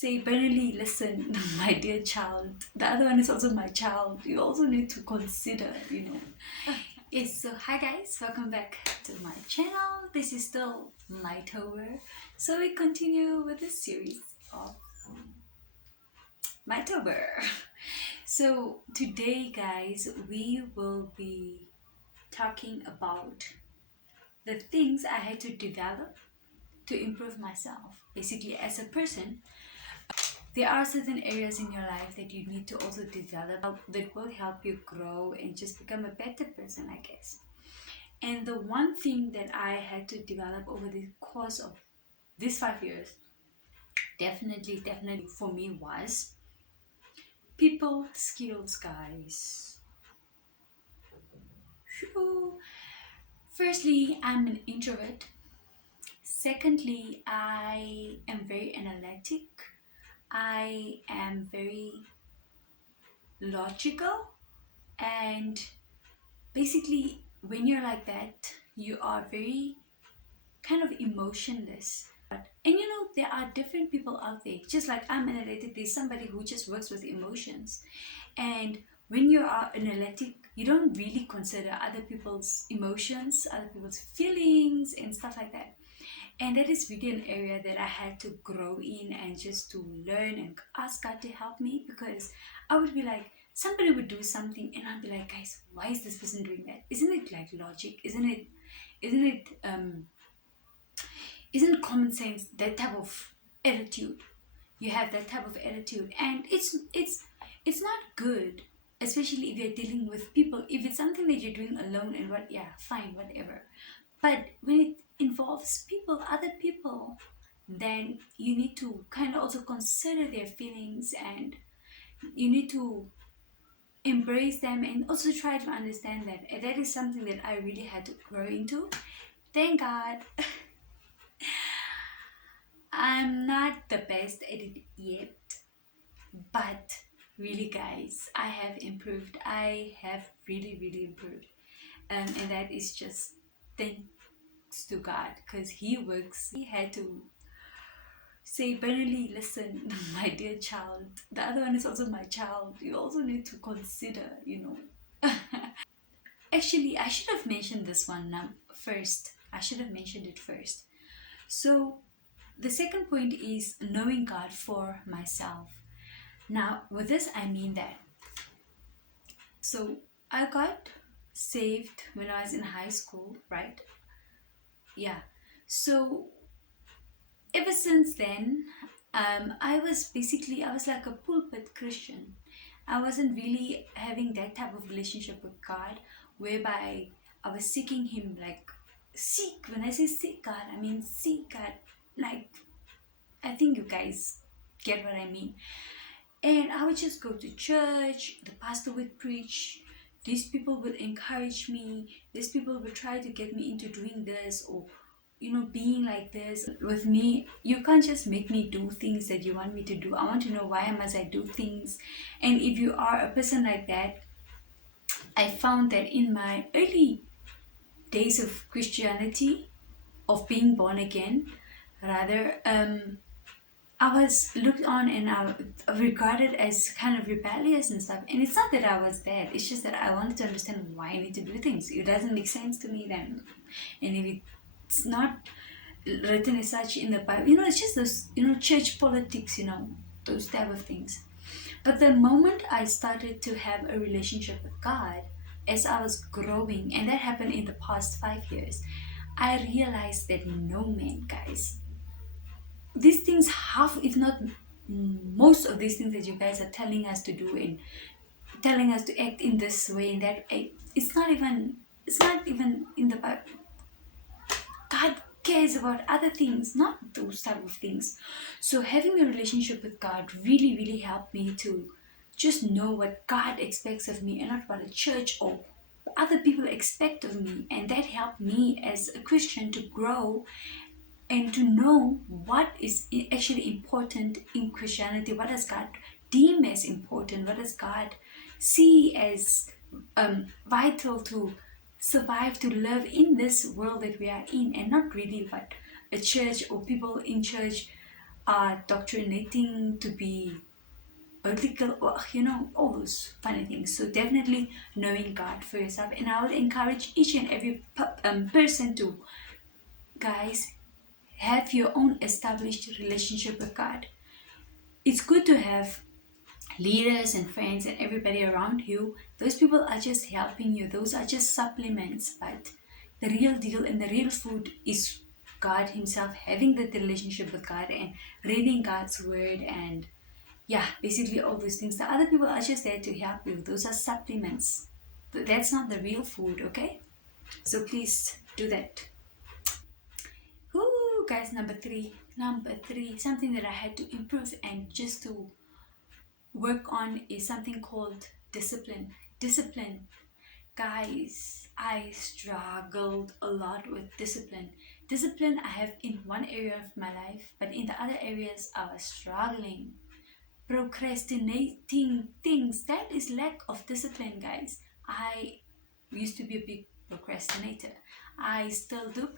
Say, Bernally, listen, my dear child. The other one is also my child. You also need to consider, Yes, so hi guys, welcome back to my channel. This is still Lightover. So we continue with this series of Lightover. So today, guys, we will be talking about the things I had to develop to improve myself. Basically, as a person, there are certain areas in your life that you need to also develop that will help you grow and just become a better person, I guess. And the one thing that I had to develop over the course of these 5 years, definitely for me, was people skills, guys. So, firstly, I'm an introvert. Secondly, I am very analytic. I am very logical. And basically, when you're like that, you are very kind of emotionless. And there are different people out there. Just like I'm analytic, there's somebody who just works with emotions. And when you are analytic, you don't really consider other people's emotions, other people's feelings, and stuff like that. And that is really an area that I had to grow in and just to learn and ask God to help me, because I would be like, somebody would do something and I'd be like, guys, why is this person doing that? Isn't it like logic? Isn't common sense that type of attitude? You have that type of attitude, and it's not good, especially if you're dealing with people. If it's something that you're doing alone and what, yeah, fine, whatever. But when it involves people, other people, then you need to kind of also consider their feelings, and you need to embrace them and also try to understand that. And that is something that I really had to grow into. Thank God. I'm not the best at it yet, but really, guys, I have improved. I have really improved. And that is just thanks to God, because He works. He had to say, Bernally, listen, my dear child. The other one is also my child. You also need to consider. Actually, I should have mentioned this one now first. I should have mentioned it first. So, the second point is knowing God for myself. Now, with this, I mean that. So, I got saved when I was in high school, right? Yeah. So, ever since then, I was like a pulpit Christian. I wasn't really having that type of relationship with God, whereby I was seeking Him, like, seek. When I say seek God, I mean seek God. Like, I think you guys get what I mean. And I would just go to church, the pastor would preach, these people would encourage me, these people would try to get me into doing this, or being like this. With me, you can't just make me do things that you want me to do. I want to know why must I do things. And if you are a person like that, I found that in my early days of Christianity, of being born again, rather, I was looked on and I regarded as kind of rebellious and stuff. And it's not that I was bad, it's just that I wanted to understand why I need to do things. It doesn't make sense to me then. And if it's not written as such in the Bible, it's just those, church politics, those type of things. But the moment I started to have a relationship with God, as I was growing, and that happened in the past 5 years, I realized that no, man, guys, these things, half if not most of these things that you guys are telling us to do and telling us to act in this way and that, it's not even in the Bible. God cares about other things, not those type of things. So having a relationship with God really helped me to just know what God expects of me and not what a church or other people expect of me. And that helped me as a Christian to grow and to know what is actually important in Christianity. What does God deem as important? What does God see as vital to survive, to live in this world that we are in, and not really what a church or people in church are doctrinating to be biblical, or all those funny things. So definitely knowing God for yourself, and I would encourage each and every person to, guys, have your own established relationship with God. It's good to have leaders and friends and everybody around you. Those people are just helping you, those are just supplements, but the real deal and the real food is God Himself, having that relationship with God and reading God's word, and yeah, basically all those things. The other people are just there to help you, those are supplements. But that's not the real food, okay? So please do that. Ooh, guys, number three, something that I had to improve and just to work on is something called discipline. Discipline. Guys, I struggled a lot with discipline. Discipline I have in one area of my life, but in the other areas I was struggling. Procrastinating things, that is lack of discipline, guys. I used to be a big procrastinator. I still do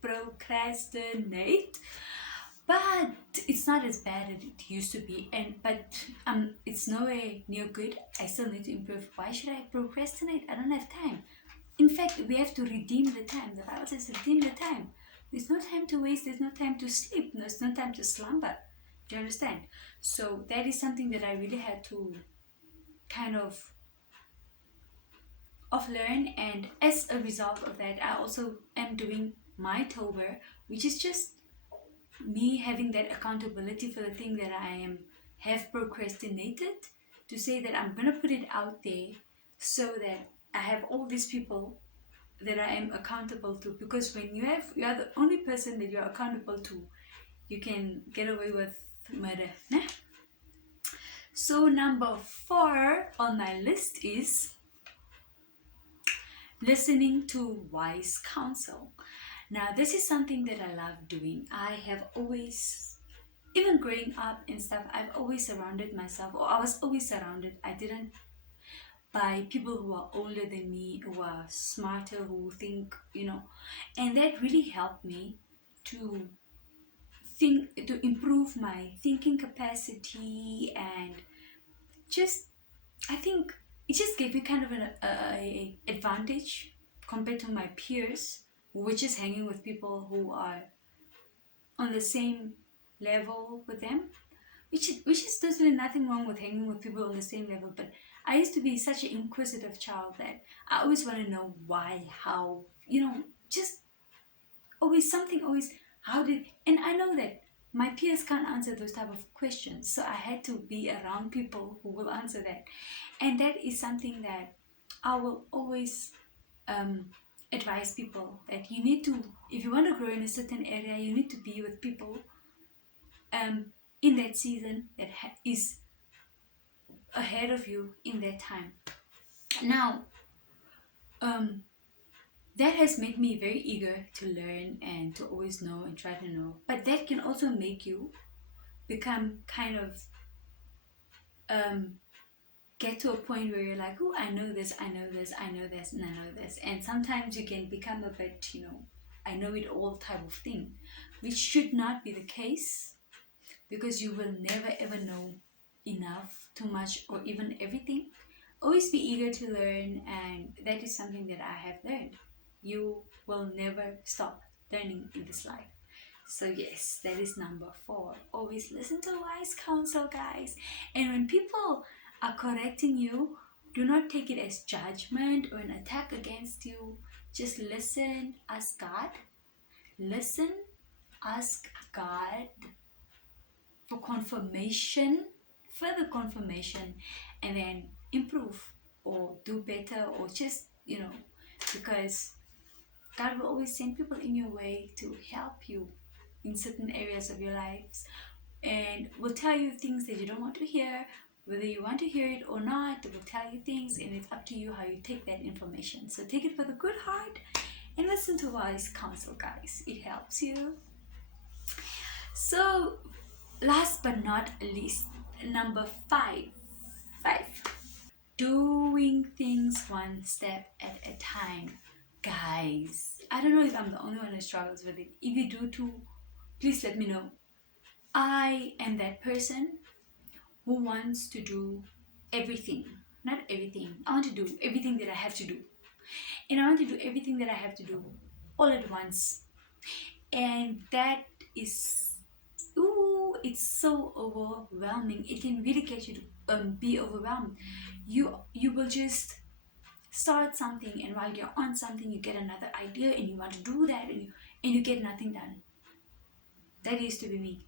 procrastinate, but it's not as bad as it used to be, and but it's nowhere near good. I still need to improve. Why should I procrastinate? I don't have time. In fact, we have to redeem the time. The Bible says redeem the time. There's no time to waste, there's no time to sleep, there's no time to slumber. Do you understand? So that is something that I really had to kind of learn, and as a result of that I also am doing my Tober, which is just me having that accountability for the thing that I am have procrastinated, to say that I'm gonna put it out there so that I have all these people that I am accountable to, because when you are the only person that you're accountable to, you can get away with murder. Nah? So number 4 on my list is listening to wise counsel. Now this is something that I love doing. I have always, even growing up and stuff, I've always surrounded myself, or I was always surrounded. I didn't, by people who are older than me, who are smarter, who think, and that really helped me to think, to improve my thinking capacity, and just, I think it just gave me kind of an advantage compared to my peers, which is hanging with people who are on the same level with them, which is totally nothing wrong with hanging with people on the same level. But I used to be such an inquisitive child that I always want to know why, how, just always something, always how did, and I know that my peers can't answer those type of questions, so I had to be around people who will answer that. And that is something that I will always um, advise people, that you need to, if you want to grow in a certain area, you need to be with people um, in that season that is ahead of you in that time. Now, um, that has made me very eager to learn and to always know and try to know. But that can also make you become kind of um, get to a point where you're like, oh, I know this, I know this, I know this, and I know this. And sometimes you can become a bit, I know it all type of thing, which should not be the case, because you will never ever know enough, too much, or even everything. Always be eager to learn, and that is something that I have learned. You will never stop learning in this life. So yes, that is number 4. Always listen to wise counsel, guys. And when people are correcting you, do not take it as judgment or an attack against you. Just listen, ask God. Listen, ask God for confirmation, further confirmation, and then improve or do better, or just, because God will always send people in your way to help you in certain areas of your lives, and will tell you things that you don't want to hear, whether you want to hear it or not. They will tell you things, and it's up to you how you take that information. So take it with a good heart and listen to wise counsel, guys. It helps you. So last but not least, number 5. Doing things one step at a time. Guys, I don't know if I'm the only one who struggles with it. If you do too, please let me know. I am that person who wants to do everything. Not everything. I want to do everything that I have to do. And I want to do everything that I have to do all at once. And that is, ooh, it's so overwhelming. It can really get you to be overwhelmed. You will just start something, and while you're on something, you get another idea, and you want to do that, and you get nothing done. That used to be me.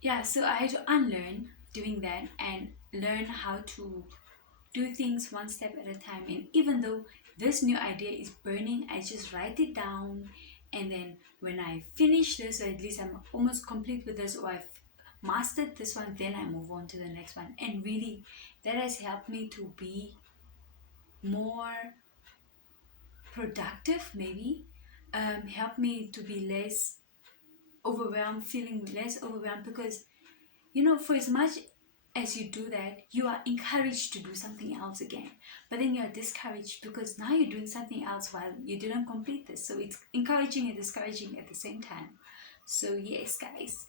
Yeah, so I had to unlearn doing that and learn how to do things one step at a time. And even though this new idea is burning, I just write it down. And then when I finish this, or at least I'm almost complete with this, or I've mastered this one, then I move on to the next one. And really, that has helped me to be more productive, maybe. Helped me to be less overwhelmed, feeling less overwhelmed, because for as much as you do that, you are encouraged to do something else again. But then you're discouraged because now you're doing something else while you didn't complete this. So it's encouraging and discouraging at the same time. So, yes, guys.